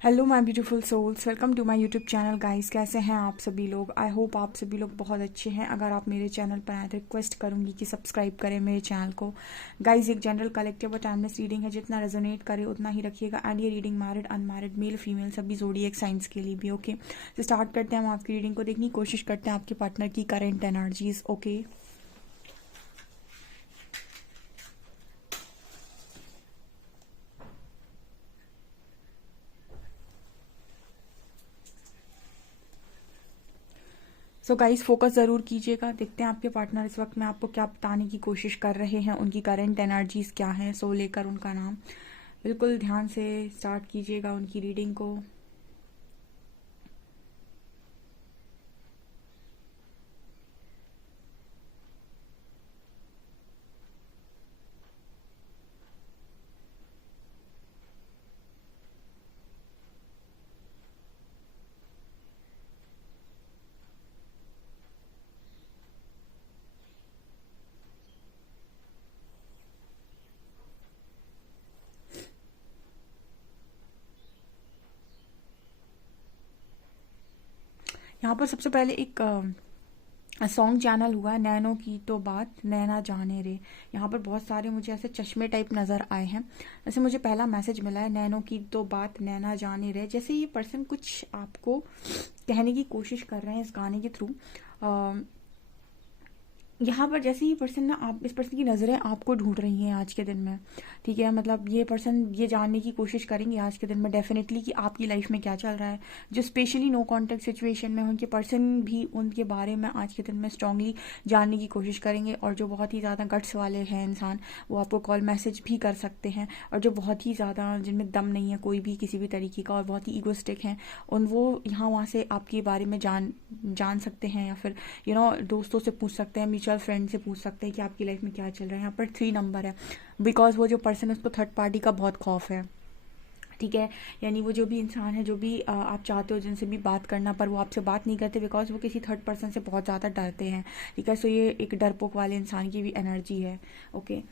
Hello my beautiful souls, welcome to my YouTube channel guys. कैसे हैं आप सभी लोग? आई होप आप सभी लोग बहुत अच्छे हैं। अगर आप मेरे चैनल पर आए तो रिक्वेस्ट करूंगी कि सब्सक्राइब करें मेरे चैनल को। गाइस, एक जनरल कलेक्टिव और टाइमलेस रीडिंग है, जितना रेजोनेट करे उतना ही रखिएगा। एंड ये reading married unmarried male female सभी ज़ोडिएक साइंस के लिए भी। ओके, तो स्टार्ट करते हैं। हम आपकी रीडिंग को देखने की कोशिश करते हैं, आपके पार्टनर की current energies. Okay, so guys, focus ज़रूर कीजिएगा। देखते हैं आपके पार्टनर इस वक्त में आपको क्या बताने की कोशिश कर रहे हैं, उनकी करंट एनर्जीज क्या है। सो लेकर उनका नाम बिल्कुल ध्यान से स्टार्ट कीजिएगा उनकी रीडिंग को। यहाँ पर सबसे पहले एक सॉन्ग चैनल हुआ है, नैनो की तो बात नैना जाने रे। यहाँ पर बहुत सारे मुझे ऐसे चश्मे टाइप नज़र आए हैं। जैसे मुझे पहला मैसेज मिला है, नैनो की तो बात नैना जाने रे। जैसे ये पर्सन कुछ आपको कहने की कोशिश कर रहे हैं इस गाने के थ्रू। यहाँ पर जैसे ही पर्सन ना, आप इस पर्सन की नज़रें आपको ढूंढ रही हैं आज के दिन में। ठीक है, मतलब ये पर्सन ये जानने की कोशिश करेंगे आज के दिन में डेफिनेटली कि आपकी लाइफ में क्या चल रहा है। जो स्पेशली नो कॉन्टेक्ट सिचुएशन में उनके पर्सन भी उनके बारे में आज के दिन में स्ट्रांगली जानने की कोशिश करेंगे। और जो बहुत ही ज़्यादा गट्स वाले हैं इंसान, वो आपको कॉल मैसेज भी कर सकते हैं। और जो बहुत ही ज़्यादा जिनमें दम नहीं है कोई भी किसी भी तरीके का और बहुत ही ईगोस्टिक हैं, उन वो यहाँ वहाँ से आपके बारे में जान सकते हैं। या फिर दोस्तों से पूछ सकते हैं, म्यूचुअल फ्रेंड से पूछ सकते हैं कि आपकी लाइफ में क्या चल रहा है। यहाँ पर 3 नंबर है, बिकॉज वो जो पर्सन है उसको थर्ड पार्टी का बहुत खौफ है। ठीक है, यानी वो जो भी इंसान है, जो भी आप चाहते हो जिनसे भी बात करना, पर वो आपसे बात नहीं करते बिकॉज वो किसी थर्ड पर्सन से बहुत ज़्यादा डरते हैं। ठीक है, सो ये एक डरपोक वाले इंसान की भी एनर्जी है। ओके,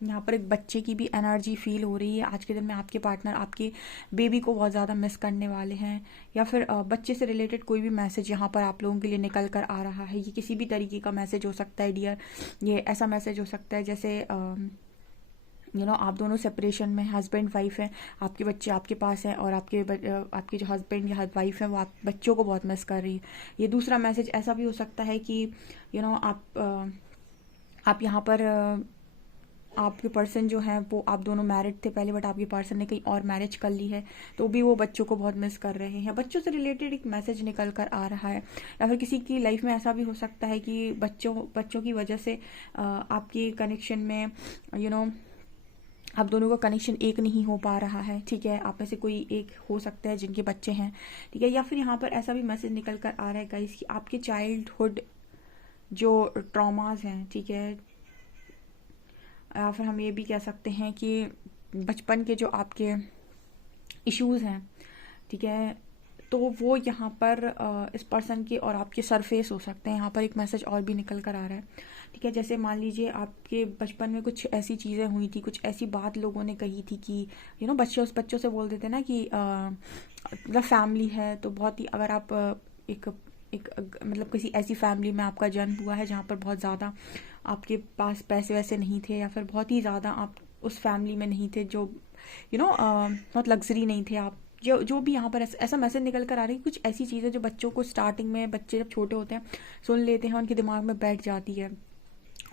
यहाँ पर एक बच्चे की भी एनर्जी फील हो रही है। आज के दिन में आपके पार्टनर आपके बेबी को बहुत ज़्यादा मिस करने वाले हैं। या फिर बच्चे से रिलेटेड कोई भी मैसेज यहाँ पर आप लोगों के लिए निकल कर आ रहा है। ये किसी भी तरीके का मैसेज हो सकता है डियर। ये ऐसा मैसेज हो सकता है जैसे आप दोनों सेपरेशन में, हस्बैंड वाइफ हैं, आपके बच्चे आपके पास हैं और आपके जो हस्बैंड या वाइफ हैं वो आप बच्चों को बहुत मिस कर रही है। ये दूसरा मैसेज ऐसा भी हो सकता है कि आप यहाँ पर आपके पर्सन जो है वो, आप दोनों मैरिड थे पहले बट आपके पर्सन ने कहीं और मैरिज कर ली है, तो भी वो बच्चों को बहुत मिस कर रहे हैं। बच्चों से रिलेटेड एक मैसेज निकल कर आ रहा है। या फिर किसी की लाइफ में ऐसा भी हो सकता है कि बच्चों की वजह से आपके कनेक्शन में यू नो आप दोनों का कनेक्शन एक नहीं हो पा रहा है। ठीक है, आप में से कोई एक हो सकता है जिनके बच्चे हैं। ठीक है, या फिर यहाँ पर ऐसा भी मैसेज निकल कर आ रहा है गाइस कि आपके चाइल्डहुड जो ट्रॉमास हैं, ठीक है, या फिर हम ये भी कह सकते हैं कि बचपन के जो आपके इश्यूज हैं, ठीक है, तो वो यहाँ पर इस पर्सन के और आपके सरफेस हो सकते हैं। यहाँ पर एक मैसेज और भी निकल कर आ रहा है। ठीक है, जैसे मान लीजिए आपके बचपन में कुछ ऐसी चीज़ें हुई थी, कुछ ऐसी बात लोगों ने कही थी कि बच्चों से बोल देते ना कि मतलब फैमिली है तो बहुत ही, अगर आप एक एक मतलब किसी ऐसी फैमिली में आपका जन्म हुआ है जहाँ पर बहुत ज़्यादा आपके पास पैसे वैसे नहीं थे, या फिर बहुत ही ज़्यादा आप उस फैमिली में नहीं थे, जो बहुत लग्जरी नहीं थे आप, जो भी यहाँ पर ऐसा मैसेज निकल कर आ रही है। कुछ ऐसी चीज़ें जो बच्चों को स्टार्टिंग में, बच्चे जब छोटे होते हैं सुन लेते हैं, उनके दिमाग में बैठ जाती है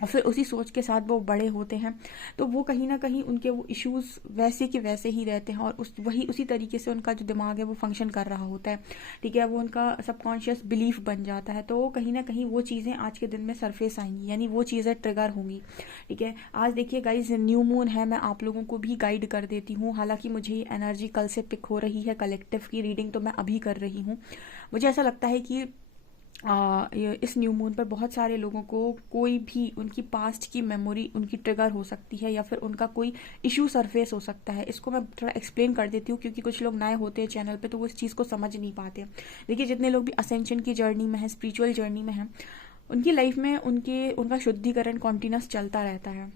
और फिर उसी सोच के साथ वो बड़े होते हैं, तो वो कहीं ना कहीं उनके वो इश्यूज वैसे के वैसे ही रहते हैं और उसी तरीके से उनका जो दिमाग है वो फंक्शन कर रहा होता है। ठीक है, वो उनका सबकॉन्शियस बिलीफ बन जाता है, तो कहीं ना कहीं वो चीज़ें आज के दिन में सरफेस आएंगी, यानी वो चीज़ें ट्रिगर होंगी। ठीक है, आज देखिए गाइज, न्यू मून है, मैं आप लोगों को भी गाइड कर देती हूँ। हालांकि मुझे ये एनर्जी कल से पिक हो रही है, कलेक्टिव की रीडिंग तो मैं अभी कर रही हूँ। मुझे ऐसा लगता है कि इस न्यू मून पर बहुत सारे लोगों को कोई भी उनकी पास्ट की मेमोरी उनकी ट्रिगर हो सकती है, या फिर उनका कोई इशू सरफेस हो सकता है। इसको मैं थोड़ा एक्सप्लेन कर देती हूँ, क्योंकि कुछ लोग नए होते हैं चैनल पे तो वो इस चीज़ को समझ नहीं पाते। देखिए, जितने लोग भी असेंशन की जर्नी में है, स्पिरिचुअल जर्नी में हैं, उनकी लाइफ में उनका शुद्धिकरण कॉन्टिन्यूस चलता रहता है।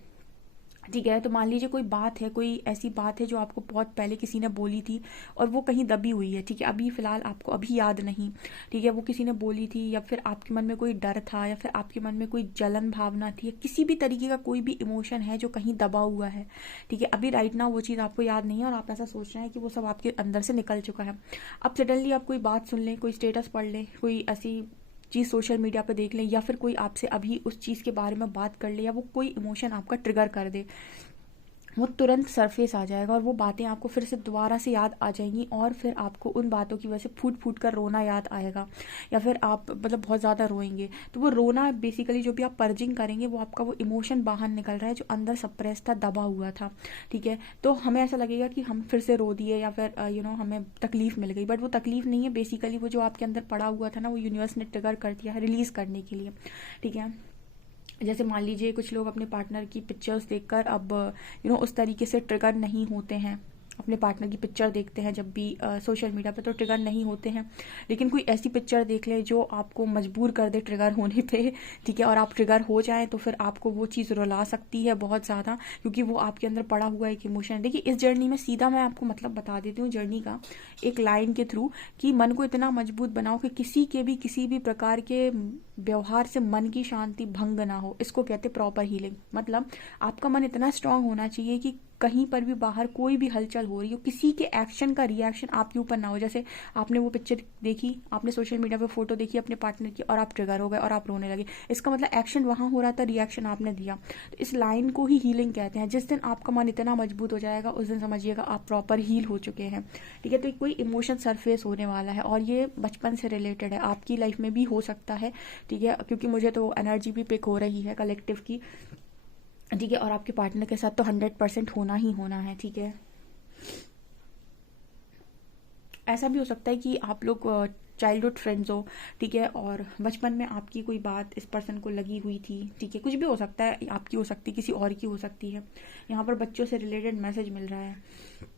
ठीक है, तो मान लीजिए कोई बात है, कोई ऐसी बात है जो आपको बहुत पहले किसी ने बोली थी और वो कहीं दबी हुई है। ठीक है, अभी फ़िलहाल आपको अभी याद नहीं। ठीक है, वो किसी ने बोली थी, या फिर आपके मन में कोई डर था, या फिर आपके मन में कोई जलन भावना थी, या किसी भी तरीके का कोई भी इमोशन है जो कहीं दबा हुआ है। ठीक है, अभी राइट नाउ वो चीज़ आपको याद नहीं है और आप ऐसा सोच रहे हैं कि वो सब आपके अंदर से निकल चुका है। अब सडनली आप कोई बात सुन लें, कोई स्टेटस पढ़ लें, कोई ऐसी चीज़ सोशल मीडिया पे देख लें, या फिर कोई आपसे अभी उस चीज़ के बारे में बात कर ले, या वो कोई इमोशन आपका ट्रिगर कर दे, वो तुरंत सरफेस आ जाएगा और वो बातें आपको फिर से दोबारा से याद आ जाएंगी, और फिर आपको उन बातों की वजह से फूट फूट कर रोना याद आएगा, या फिर आप मतलब बहुत ज़्यादा रोएंगे। तो वो रोना बेसिकली जो भी आप पर्जिंग करेंगे, वो आपका वो इमोशन बाहर निकल रहा है जो अंदर सप्रेस था, दबा हुआ था। ठीक है, तो हमें ऐसा लगेगा कि हम फिर से रो दिए, या फिर हमें तकलीफ मिल गई, बट वो तकलीफ नहीं है। बेसिकली वो जो आपके अंदर पड़ा हुआ था ना, वो यूनिवर्स ने ट्रिगर कर दिया है रिलीज़ करने के लिए। ठीक है, जैसे मान लीजिए कुछ लोग अपने पार्टनर की पिक्चर्स देखकर अब उस तरीके से ट्रिगर नहीं होते हैं। अपने पार्टनर की पिक्चर देखते हैं जब भी सोशल मीडिया पे, तो ट्रिगर नहीं होते हैं। लेकिन कोई ऐसी पिक्चर देख ले जो आपको मजबूर कर दे ट्रिगर होने पे, ठीक है, और आप ट्रिगर हो जाएं, तो फिर आपको वो चीज़ रुला सकती है बहुत ज़्यादा, क्योंकि वो आपके अंदर पड़ा हुआ एक इमोशन है। देखिए, इस जर्नी में सीधा मैं आपको मतलब बता देती हूँ जर्नी का एक लाइन के थ्रू, कि मन को इतना मजबूत बनाओ कि किसी भी प्रकार के व्यवहार से मन की शांति भंग ना हो। इसको कहते हैं प्रॉपर हीलिंग। मतलब आपका मन इतना स्ट्रांग होना चाहिए कि कहीं पर भी बाहर कोई भी हलचल हो रही हो, किसी के एक्शन का रिएक्शन आपके ऊपर ना हो। जैसे आपने वो पिक्चर देखी, आपने सोशल मीडिया पे फोटो देखी अपने पार्टनर की, और आप ट्रिगर हो गए और आप रोने लगे, इसका मतलब एक्शन वहां हो रहा था, रिएक्शन आपने दिया। तो इस लाइन को ही हीलिंग कहते हैं। जिस दिन आपका मन इतना मजबूत हो जाएगा, उस दिन समझिएगा आप प्रॉपर हील हो चुके हैं। ठीक है, तो कोई इमोशन सरफेस होने वाला है, और ये बचपन से रिलेटेड है, आपकी लाइफ में भी हो सकता है। ठीक है, क्योंकि मुझे तो एनर्जी भी पिक हो रही है कलेक्टिव की। ठीक है, और आपके पार्टनर के साथ तो 100% होना ही होना है। ठीक है, ऐसा भी हो सकता है कि आप लोग चाइल्डहुड फ्रेंड्स हो। ठीक है, और बचपन में आपकी कोई बात इस पर्सन को लगी हुई थी। ठीक है, कुछ भी हो सकता है, आपकी हो सकती है, किसी और की हो सकती है। यहाँ पर बच्चों से रिलेटेड मैसेज मिल रहा है।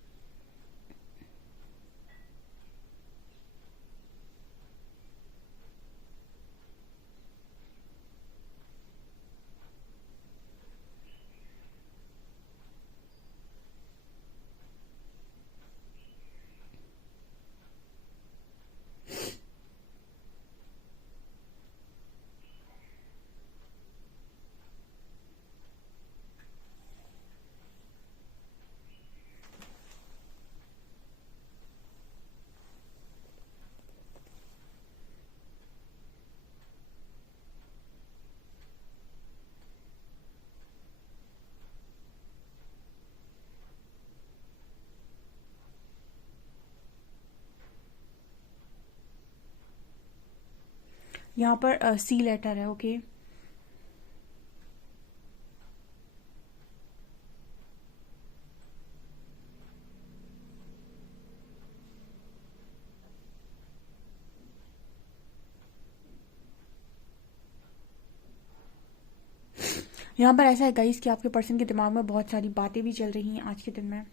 यहाँ पर सी लेटर है। ओके, यहाँ पर ऐसा है गाइस कि आपके पर्सन के दिमाग में बहुत सारी बातें भी चल रही हैं आज के दिन में।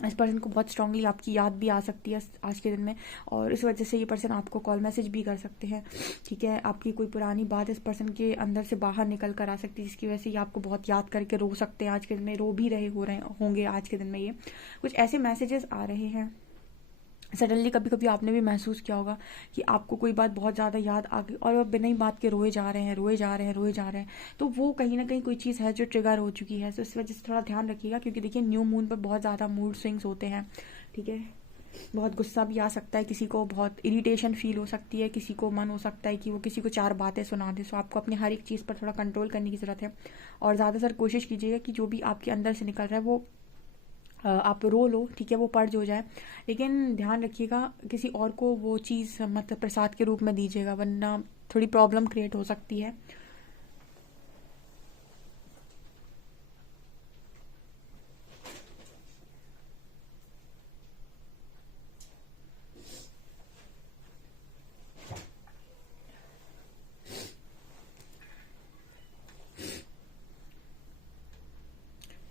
इस पर्सन को बहुत स्ट्रांगली आपकी याद भी आ सकती है आज के दिन में, और इस वजह से ये पर्सन आपको कॉल मैसेज भी कर सकते हैं। ठीक है, आपकी कोई पुरानी बात इस पर्सन के अंदर से बाहर निकल कर आ सकती है, जिसकी वजह से ये आपको बहुत याद करके रो सकते हैं आज के दिन में, रो भी रहे होंगे आज के दिन में। ये कुछ ऐसे मैसेजेस आ रहे हैं। सडनली कभी कभी आपने भी महसूस किया होगा कि आपको कोई बात बहुत ज़्यादा याद आ गई, और आप बिना ही बात के रोए जा रहे हैं, रोए जा रहे हैं, रोए जा रहे हैं। तो वो कहीं ना कहीं कोई चीज़ है जो ट्रिगर हो चुकी है। तो इस वजह से थोड़ा ध्यान रखिएगा, क्योंकि देखिए न्यू मून पर बहुत ज़्यादा मूड स्विंग्स होते हैं। ठीक है, बहुत गुस्सा भी आ सकता है, किसी को बहुत इरिटेशन फील हो सकती है, किसी को मन हो सकता है कि वो किसी को चार बातें सुना दे। सो आपको अपनी हर एक चीज़ पर थोड़ा कंट्रोल करने की ज़रूरत है, और ज़्यादातर कोशिश कीजिएगा कि जो भी आपके अंदर से निकल रहा है वो आप रो लो। ठीक है, वो पढ़ हो जाए, लेकिन ध्यान रखिएगा किसी और को वो चीज़ मतलब प्रसाद के रूप में दीजिएगा, वरना थोड़ी प्रॉब्लम क्रिएट हो सकती है।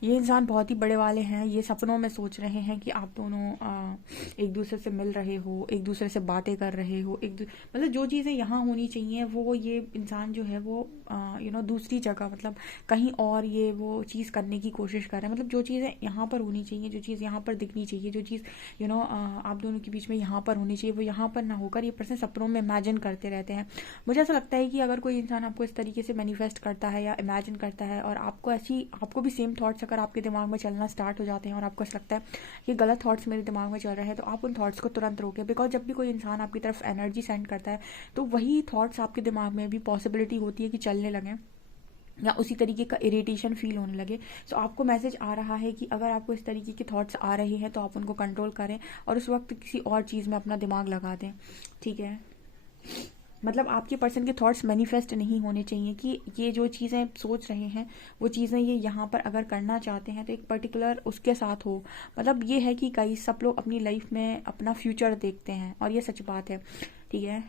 ये इंसान बहुत ही बड़े वाले हैं, ये सपनों में सोच रहे हैं कि आप दोनों एक दूसरे से मिल रहे हो, एक दूसरे से बातें कर रहे हो, मतलब जो चीज़ें यहाँ होनी चाहिए वो ये इंसान जो है वो दूसरी जगह, मतलब कहीं और ये वो चीज़ करने की कोशिश कर रहे हैं। मतलब जो चीज़ें यहाँ पर होनी चाहिए, जो चीज़ यहाँ पर दिखनी चाहिए, जो चीज़ आप दोनों के बीच में यहाँ पर होनी चाहिए, वो यहाँ पर ना होकर ये पर्सन सपनों में इमेजिन करते रहते हैं। मुझे ऐसा लगता है कि अगर कोई इंसान आपको इस तरीके से मैनिफेस्ट करता है या इमेजिन करता है और आपको भी सेम थॉट्स अगर आपके दिमाग में चलना स्टार्ट हो जाते हैं और आपको ऐसा लगता है कि गलत थॉट्स मेरे दिमाग में चल रहे हैं, तो आप उन थॉट्स को तुरंत रोकें। बिकॉज जब भी कोई इंसान आपकी तरफ एनर्जी सेंड करता है तो वही थॉट्स आपके दिमाग में भी पॉसिबिलिटी होती है कि चलने लगें या उसी तरीके का इरिटेशन फील होने लगे। सो आपको मैसेज आ रहा है कि अगर आपको इस तरीके के थॉट्स आ रहे हैं तो आप उनको कंट्रोल करें और उस वक्त किसी और चीज़ में अपना दिमाग लगा दें। ठीक है, मतलब आपके पर्सन के थॉट्स मैनिफेस्ट नहीं होने चाहिए कि ये जो चीज़ें सोच रहे हैं वो चीज़ें ये यहाँ पर अगर करना चाहते हैं तो एक पर्टिकुलर उसके साथ हो। मतलब ये है कि कई सब लोग अपनी लाइफ में अपना फ्यूचर देखते हैं और ये सच बात है। ठीक है,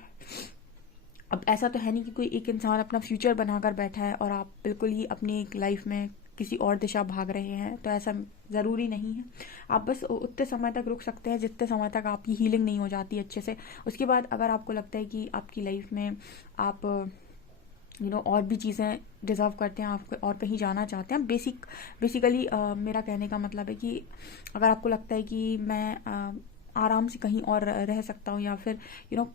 अब ऐसा तो है नहीं कि कोई एक इंसान अपना फ्यूचर बनाकर बैठा है और आप बिल्कुल ही अपनी एक लाइफ में किसी और दिशा भाग रहे हैं, तो ऐसा ज़रूरी नहीं है। आप बस उतने समय तक रुक सकते हैं जितने समय तक आपकी हीलिंग नहीं हो जाती अच्छे से। उसके बाद अगर आपको लगता है कि आपकी लाइफ में आप और भी चीज़ें डिज़र्व करते हैं, आप और कहीं जाना चाहते हैं, बेसिकली मेरा कहने का मतलब है कि अगर आपको लगता है कि मैं आराम से कहीं और रह सकता हूँ या फिर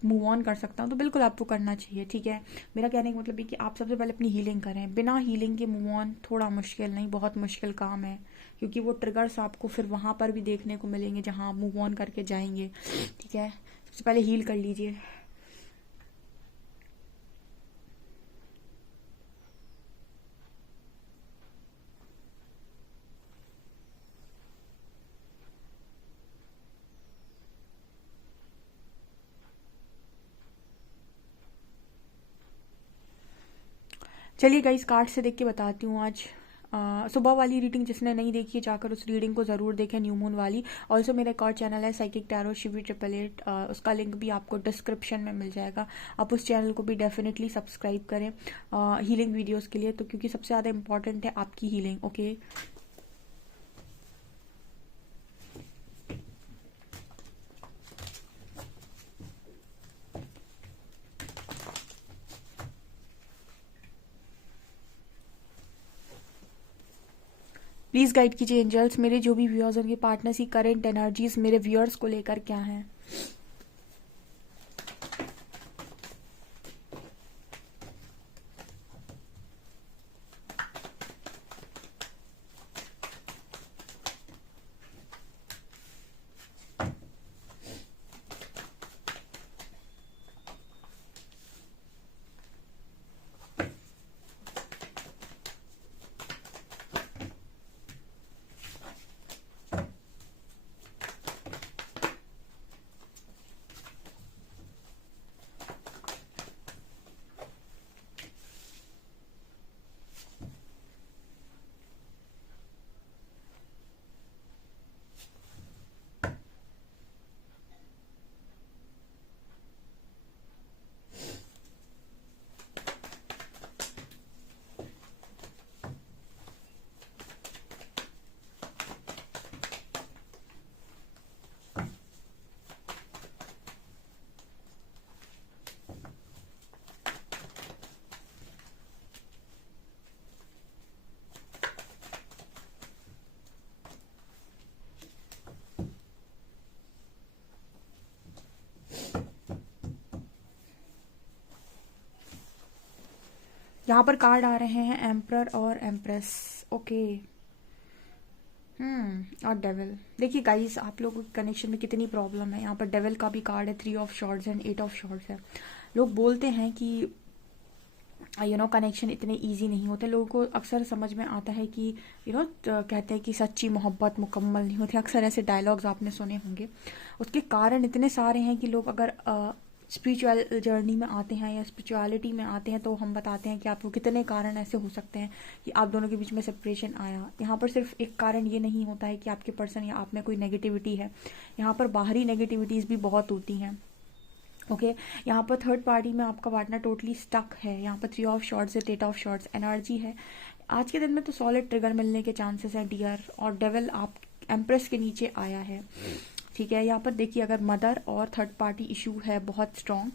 मूव ऑन कर सकता हूँ, तो बिल्कुल आपको करना चाहिए। ठीक है, मेरा कहने का मतलब है कि आप सबसे पहले अपनी हीलिंग करें। बिना हीलिंग के मूव ऑन थोड़ा मुश्किल नहीं, बहुत मुश्किल काम है, क्योंकि वो ट्रिगर्स आपको फिर वहाँ पर भी देखने को मिलेंगे जहाँ आप मूव ऑन करके जाएंगे। ठीक है, सबसे पहले हील कर लीजिए। चलिए गाइस, कार्ड से देख के बताती हूँ आज। सुबह वाली रीडिंग जिसने नहीं देखी है जाकर उस रीडिंग को ज़रूर देखें, न्यू मून वाली। ऑल्सो मेरा एक और चैनल है साइकिक टैरो शिवी 888, उसका लिंक भी आपको डिस्क्रिप्शन में मिल जाएगा। आप उस चैनल को भी डेफिनेटली सब्सक्राइब करें हीलिंग वीडियोस के लिए, तो क्योंकि सबसे ज़्यादा इंपॉर्टेंट है आपकी हीलिंग। ओके, प्लीज़ गाइड कीजिए एंजल्स, मेरे जो भी व्यूअर्स उनके पार्टनर्स की करेंट एनर्जीज मेरे व्यूअर्स को लेकर क्या है। यहाँ पर कार्ड आ रहे हैं एम्प्रर और एम्प्रेस। ओके, और डेविल। देखिए गाइस, आप लोगों के कनेक्शन में कितनी प्रॉब्लम है। यहाँ पर डेविल का भी कार्ड है, 3 of shorts and 8 of shorts है। लोग बोलते हैं कि कनेक्शन इतने इजी नहीं होते। लोगों को अक्सर समझ में आता है कि कहते हैं कि सच्ची मोहब्बत मुकम्मल नहीं होती। अक्सर ऐसे डायलॉग्स आपने सुने होंगे। उसके कारण इतने सारे हैं कि लोग अगर स्पिरिचुअल जर्नी में आते हैं या स्पिरिचुअलिटी में आते हैं तो हम बताते हैं कि आपको कितने कारण ऐसे हो सकते हैं कि आप दोनों के बीच में सेपरेशन आया। यहाँ पर सिर्फ एक कारण ये नहीं होता है कि आपके पर्सन या आप में कोई नेगेटिविटी है, यहाँ पर बाहरी नेगेटिविटीज़ भी बहुत होती हैं। ओके, यहाँ पर थर्ड पार्टी में आपका पार्टनर टोटली स्टक है। यहाँ पर 3 ऑफ शॉर्ट्स है, 8 ऑफ शॉर्ट्स एनर्जी है। आज के दिन में तो सॉलिड ट्रिगर मिलने के चांसेस हैं डियर। और डेविल आप एम्प्रेस के नीचे आया है, ठीक है। यहाँ पर देखिए अगर मदर और थर्ड पार्टी इशू है बहुत स्ट्रॉन्ग,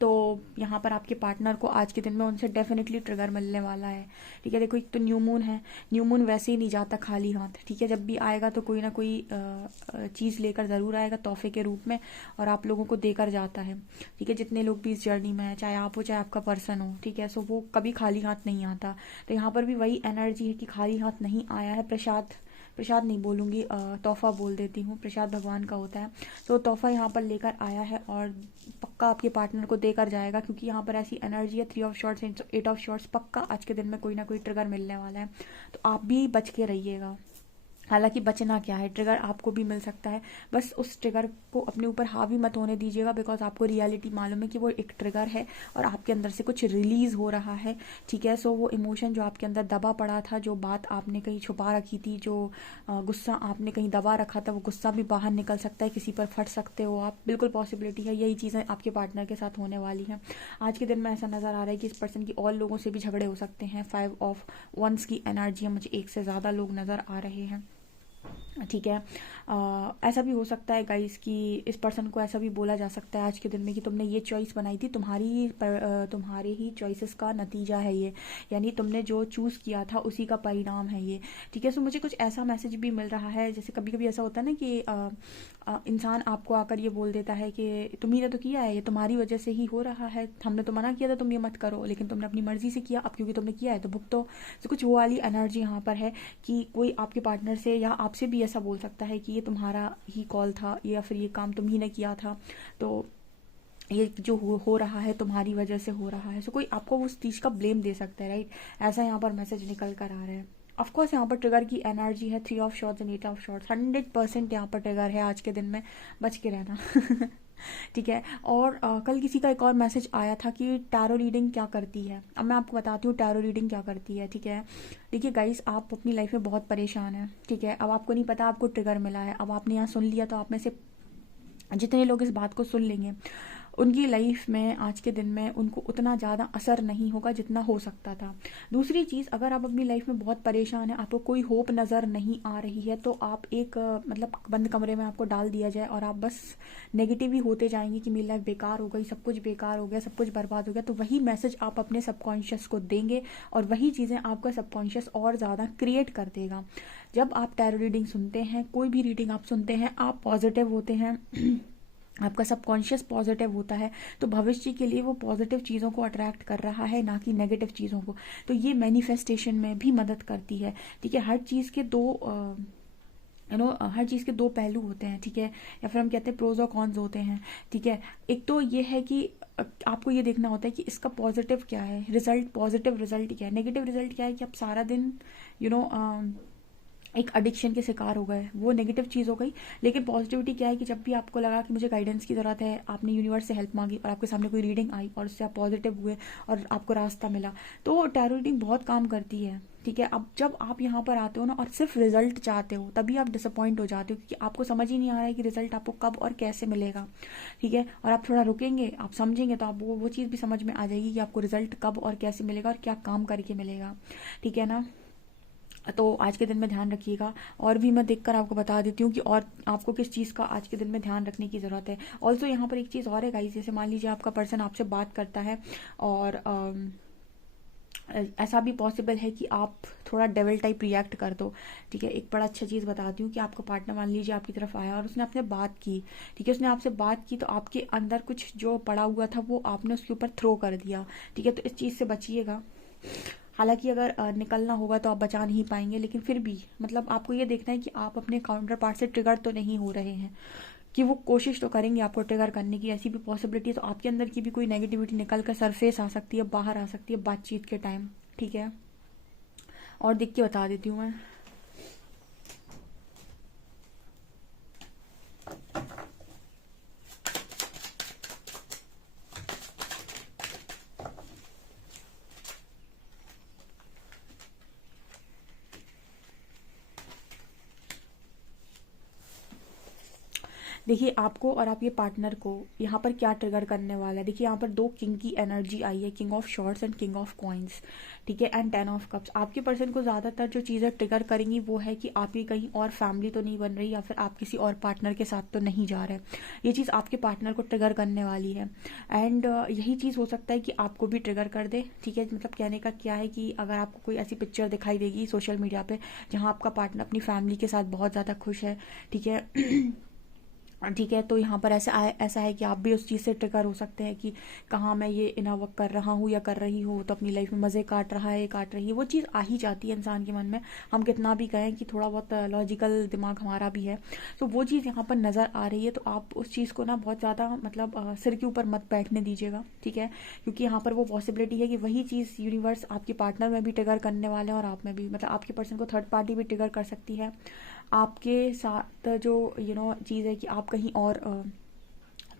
तो यहाँ पर आपके पार्टनर को आज के दिन में उनसे डेफिनेटली ट्रिगर मिलने वाला है, ठीक है। देखो एक तो न्यू मून है, न्यू मून वैसे ही नहीं जाता खाली हाथ, ठीक है। जब भी आएगा तो कोई ना कोई चीज़ लेकर ज़रूर आएगा तोहफे के रूप में, और आप लोगों को देकर जाता है, ठीक है। जितने लोग भी इस जर्नी में है, चाहे आप हो चाहे आपका पर्सन हो, ठीक है, सो वो कभी खाली हाथ नहीं आता। तो यहाँ पर भी वही एनर्जी है कि खाली हाथ नहीं आया है। प्रसाद, प्रसाद नहीं बोलूँगी, तोहफा बोल देती हूँ, प्रसाद भगवान का होता है। तो तोहफा यहाँ पर लेकर आया है और पक्का आपके पार्टनर को देकर जाएगा, क्योंकि यहाँ पर ऐसी एनर्जी है 3 ऑफ शॉर्ट्स, 8 ऑफ शॉर्ट्स, पक्का आज के दिन में कोई ना कोई ट्रिगर मिलने वाला है। तो आप भी बच के रहिएगा। हालांकि बचना क्या है, ट्रिगर आपको भी मिल सकता है, बस उस ट्रिगर को अपने ऊपर हावी मत होने दीजिएगा, बिकॉज आपको रियलिटी मालूम है कि वो एक ट्रिगर है और आपके अंदर से कुछ रिलीज हो रहा है, ठीक है। सो वो इमोशन जो आपके अंदर दबा पड़ा था, जो बात आपने कहीं छुपा रखी थी, जो गुस्सा आपने कहीं दबा रखा था, वो गुस्सा भी बाहर निकल सकता है, किसी पर फट सकते हो आप, बिल्कुल पॉसिबिलिटी है। यही चीज़ें आपके पार्टनर के साथ होने वाली हैं आज के दिन में। ऐसा नज़र आ रहा है कि इस पर्सन की और लोगों से भी झगड़े हो सकते हैं। 5 ऑफ वंस की एनर्जी है, मुझे एक से ज़्यादा लोग नज़र आ रहे हैं, ठीक है। ऐसा भी हो सकता है गाइस कि इस पर्सन को ऐसा भी बोला जा सकता है आज के दिन में कि तुमने ये चॉइस बनाई थी, तुम्हारे ही चॉइसेस का नतीजा है ये, यानी तुमने जो चूज़ किया था उसी का परिणाम है ये, ठीक है। सो मुझे कुछ ऐसा मैसेज भी मिल रहा है, जैसे कभी कभी ऐसा होता है ना कि इंसान आपको आकर ये बोल देता है कि तुम ही ने तो किया है, ये तुम्हारी वजह से ही हो रहा है, हमने तो मना किया था तुम ये मत करो, लेकिन तुमने अपनी मर्जी से किया, अब क्योंकि तुमने किया है तो भुगतो। तो कुछ वो वाली एनर्जी यहाँ पर है कि कोई आपके पार्टनर से या आपसे भी ऐसा बोल सकता है कि ये तुम्हारा ही कॉल था, या फिर ये काम तुम ही ने किया था, तो ये जो हो रहा है तुम्हारी वजह से हो रहा है। सो कोई आपको उस चीज़ का ब्लेम दे सकता है, राइट। ऐसा यहाँ पर मैसेज निकल कर आ रहा है। ऑफकोर्स यहाँ पर ट्रिगर की एनर्जी है 3 of shorts and 8 of shorts, 100% यहाँ पर ट्रिगर है आज के दिन में, बच के रहना ठीक है। और कल किसी का एक और मैसेज आया था कि टैरो रीडिंग क्या करती है। अब मैं आपको बताती हूँ टैरो रीडिंग क्या करती है, ठीक है। देखिए गाइस, आप अपनी लाइफ में बहुत परेशान हैं, ठीक है। अब आपको नहीं पता आपको ट्रिगर मिला है, अब आपने यहाँ सुन लिया, तो आप में से जितने लोग इस बात को सुन लेंगे उनकी लाइफ में आज के दिन में उनको उतना ज़्यादा असर नहीं होगा जितना हो सकता था। दूसरी चीज़, अगर आप अपनी लाइफ में बहुत परेशान हैं, आपको कोई होप नज़र नहीं आ रही है, तो आप एक मतलब बंद कमरे में आपको डाल दिया जाए और आप बस नेगेटिव ही होते जाएंगे कि मेरी लाइफ बेकार हो गई, सब कुछ बेकार हो गया, सब कुछ बर्बाद हो गया, तो वही मैसेज आप अपने सबकॉन्शियस को देंगे और वही चीज़ें आपका सबकॉन्शियस और ज़्यादा क्रिएट कर देगा। जब आप टैरो रीडिंग सुनते हैं, कोई भी रीडिंग आप सुनते हैं, आप पॉजिटिव होते हैं आपका सबकॉन्शियस पॉजिटिव होता है, तो भविष्य के लिए वो पॉजिटिव चीज़ों को अट्रैक्ट कर रहा है, ना कि नेगेटिव चीज़ों को। तो ये मैनिफेस्टेशन में भी मदद करती है, ठीक है। हर चीज़ के दो हर चीज़ के दो पहलू होते हैं, ठीक है, या फिर हम कहते हैं प्रोज और कॉन्स होते हैं, ठीक है। एक तो ये है कि आपको ये देखना होता है कि इसका पॉजिटिव क्या है, रिजल्ट, पॉजिटिव रिजल्ट क्या है, नेगेटिव रिजल्ट क्या है कि आप सारा दिन एक एडिक्शन के शिकार हो गए, वो नेगेटिव चीज़ हो गई। लेकिन पॉजिटिविटी क्या है कि जब भी आपको लगा कि मुझे गाइडेंस की ज़रूरत है, आपने यूनिवर्स से हेल्प मांगी और आपके सामने कोई रीडिंग आई और उससे आप पॉजिटिव हुए और आपको रास्ता मिला, तो टैरो रीडिंग बहुत काम करती है, ठीक है। अब जब आप यहाँ पर आते हो ना और सिर्फ रिजल्ट चाहते हो, तभी आप डिसअपॉइंट हो जाते हो, क्योंकि आपको समझ ही नहीं आ रहा है कि रिजल्ट आपको कब और कैसे मिलेगा, ठीक है। और आप थोड़ा रुकेंगे, आप समझेंगे, तो आप वो चीज़ भी समझ में आ जाएगी कि आपको रिजल्ट कब और कैसे मिलेगा और क्या काम करके मिलेगा, ठीक है ना। तो आज के दिन में ध्यान रखिएगा। और भी मैं देखकर आपको बता देती हूँ कि और आपको किस चीज़ का आज के दिन में ध्यान रखने की ज़रूरत है। ऑल्सो यहाँ पर एक चीज़ और है गाइस, जैसे मान लीजिए आपका पर्सन आपसे बात करता है और ऐसा भी पॉसिबल है कि आप थोड़ा डेविल टाइप रिएक्ट कर दो, ठीक है। एक बड़ा अच्छा चीज़ बताती हूँ कि आपका पार्टनर मान लीजिए आपकी तरफ आया और उसने आपसे बात की, ठीक है, उसने आपसे बात की, तो आपके अंदर कुछ जो पड़ा हुआ था वो आपने उसके ऊपर थ्रो कर दिया, ठीक है। तो इस चीज़ से बचिएगा। हालांकि अगर निकलना होगा तो आप बचा नहीं पाएंगे, लेकिन फिर भी मतलब आपको ये देखना है कि आप अपने काउंटर पार्ट से ट्रिगर तो नहीं हो रहे हैं, कि वो कोशिश तो करेंगे आपको ट्रिगर करने की, ऐसी भी पॉसिबिलिटी है। तो आपके अंदर की भी कोई नेगेटिविटी निकल कर सरफेस आ सकती है, बाहर आ सकती है बातचीत के टाइम, ठीक है। और देख के बता देती हूँ मैं। देखिए आपको और आपके पार्टनर को यहाँ पर क्या ट्रिगर करने वाला है। देखिए यहाँ पर 2 किंग की एनर्जी आई है, king of shorts and king of coins, ठीक है, एंड 10 ऑफ कप्स। आपके पर्सन को ज़्यादातर जो चीज़ें ट्रिगर करेंगी वो है कि आपकी कहीं और फैमिली तो नहीं बन रही, या फिर आप किसी और पार्टनर के साथ तो नहीं जा रहे। ये चीज़ आपके पार्टनर को ट्रिगर करने वाली है। एंड यही चीज़ हो सकता है कि आपको भी ट्रिगर कर दे, ठीक है। मतलब कहने का क्या है कि अगर आपको कोई ऐसी पिक्चर दिखाई देगी सोशल मीडिया पे जहाँ आपका पार्टनर अपनी फैमिली के साथ बहुत ज़्यादा खुश है, ठीक है, ठीक है, तो यहाँ पर ऐसा है कि आप भी उस चीज़ से ट्रिगर हो सकते हैं कि कहाँ मैं ये इनर वर्क कर रहा हूँ या कर रही हूँ, तो अपनी लाइफ में मज़े काट रहा है, काट रही है। वो चीज़ आ ही जाती है इंसान के मन में, हम कितना भी कहें कि थोड़ा बहुत लॉजिकल दिमाग हमारा भी है। तो वो चीज़ यहाँ पर नज़र आ रही है, तो आप उस चीज़ को ना बहुत ज़्यादा मतलब सिर के ऊपर मत बैठने दीजिएगा, ठीक है, क्योंकि यहाँ पर वो पॉसिबिलिटी है कि वही चीज़ यूनिवर्स आपके पार्टनर में भी ट्रिगर करने वाले हैं और आप में भी, मतलब आपके पर्सन को थर्ड पार्टी भी ट्रिगर कर सकती है आपके साथ। जो चीज़ है कि आप कहीं और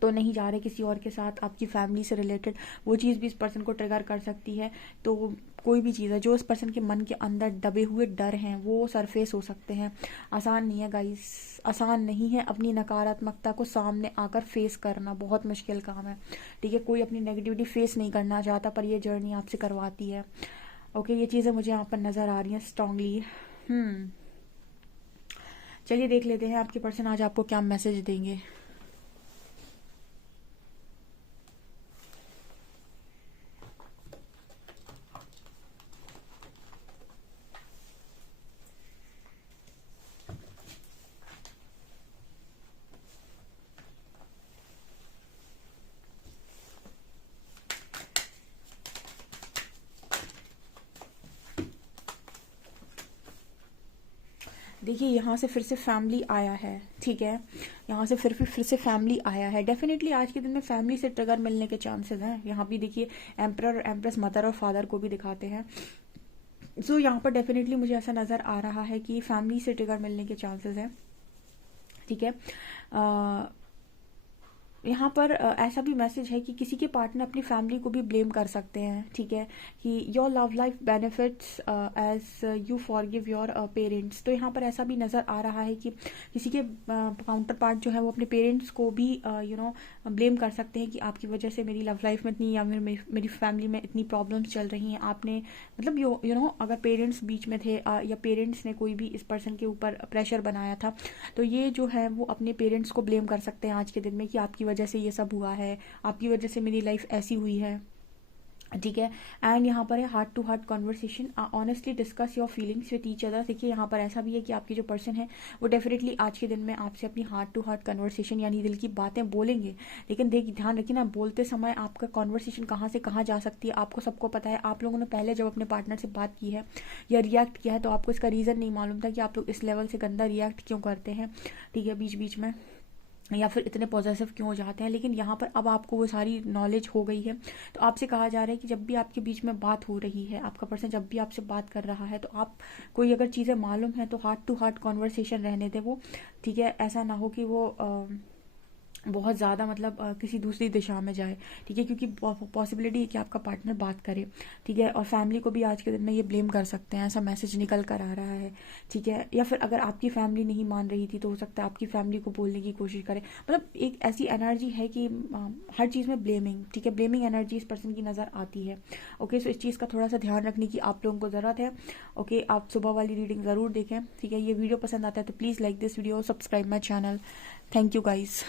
तो नहीं जा रहे किसी और के साथ, आपकी फैमिली से रिलेटेड वो चीज़ भी इस पर्सन को ट्रिगर कर सकती है। तो कोई भी चीज़ है जो इस पर्सन के मन के अंदर दबे हुए डर हैं वो सरफेस हो सकते हैं। आसान नहीं है गाइस, आसान नहीं है अपनी नकारात्मकता को सामने आकर फेस करना, बहुत मुश्किल काम है, ठीक है। कोई अपनी नेगेटिविटी फेस नहीं करना चाहता, पर ये जर्नी आपसे करवाती है। ओके, ये चीज़ें मुझे यहाँ पर नज़र आ रही हैं स्ट्रांगली। चलिए देख लेते हैं आपके पर्सन आज आपको क्या मैसेज देंगे। देखिए यहाँ से फिर से फैमिली आया है, ठीक है, यहाँ से फिर से फैमिली आया है। डेफिनेटली आज के दिन में फैमिली से ट्रिगर मिलने के चांसेस हैं। यहाँ भी देखिए एम्परर और एम्प्रेस मदर और फादर को भी दिखाते हैं। सो यहाँ पर डेफिनेटली मुझे ऐसा नज़र आ रहा है कि फैमिली से ट्रिगर मिलने के चांसेस हैं, ठीक है। यहाँ पर ऐसा भी मैसेज है कि किसी के पार्टनर अपनी फैमिली को भी ब्लेम कर सकते हैं, ठीक है, कि your love life benefits as you forgive your parents. तो यहाँ पर ऐसा भी नज़र आ रहा है कि किसी के काउंटर पार्ट जो है वो अपने पेरेंट्स को भी ब्लेम कर सकते हैं कि आपकी वजह से मेरी लव लाइफ में इतनी या मेरी फैमिली में इतनी प्रॉब्लम्स चल रही हैं। आपने मतलब अगर पेरेंट्स बीच में थे या पेरेंट्स ने कोई भी इस पर्सन के ऊपर प्रेशर बनाया था, तो ये जो है वो अपने पेरेंट्स को ब्लेम कर सकते हैं आज के दिन में कि आपकी वजह से ये सब हुआ है, आपकी वजह से मेरी लाइफ ऐसी हुई है, ठीक है। एंड यहाँ पर है heart to heart conversation, honestly discuss your feelings with each other. देखिए यहाँ पर ऐसा भी है कि आपके जो पर्सन है वो डेफिनेटली आज के दिन में आपसे अपनी हार्ट टू हार्ट कन्वर्सेशन यानी दिल की बातें बोलेंगे। लेकिन देखिए ध्यान रखिए ना, बोलते समय आपका कॉन्वर्सेशन कहाँ से कहाँ जा सकती है आपको सबको पता है। आप लोगों ने पहले जब अपने पार्टनर से बात की है या रिएक्ट किया है तो आपको इसका रीज़न नहीं मालूम था कि आप लोग इस लेवल से गंदा रिएक्ट क्यों करते हैं, ठीक है, बीच बीच में, या फिर इतने पॉजेसिव क्यों हो जाते हैं। लेकिन यहाँ पर अब आपको वो सारी नॉलेज हो गई है, तो आपसे कहा जा रहा है कि जब भी आपके बीच में बात हो रही है, आपका पर्सन जब भी आपसे बात कर रहा है, तो आप कोई अगर चीज़ें मालूम है तो हार्ट टू हार्ट कॉन्वर्सेशन रहने दे वो, ठीक है। ऐसा ना हो कि वो बहुत ज़्यादा मतलब किसी दूसरी दिशा में जाए, ठीक है, क्योंकि पॉसिबिलिटी है कि आपका पार्टनर बात करे, ठीक है। और फैमिली को भी आज के दिन में ये ब्लेम कर सकते हैं, ऐसा मैसेज निकल कर आ रहा है, ठीक है। या फिर अगर आपकी फैमिली नहीं मान रही थी तो हो सकता है आपकी फैमिली को बोलने की कोशिश करे। मतलब एक ऐसी एनर्जी है कि हर चीज़ में ब्लेमिंग, ठीक है, ब्लेमिंग एनर्जी इस पर्सन की नज़र आती है। ओके, सो इस चीज़ का थोड़ा सा ध्यान रखने की आप लोगों को ज़रूरत है। ओके, आप सुबह वाली रीडिंग ज़रूर देखें, ठीक है। ये वीडियो पसंद आता है तो please like this video, subscribe my channel. Thank you guys.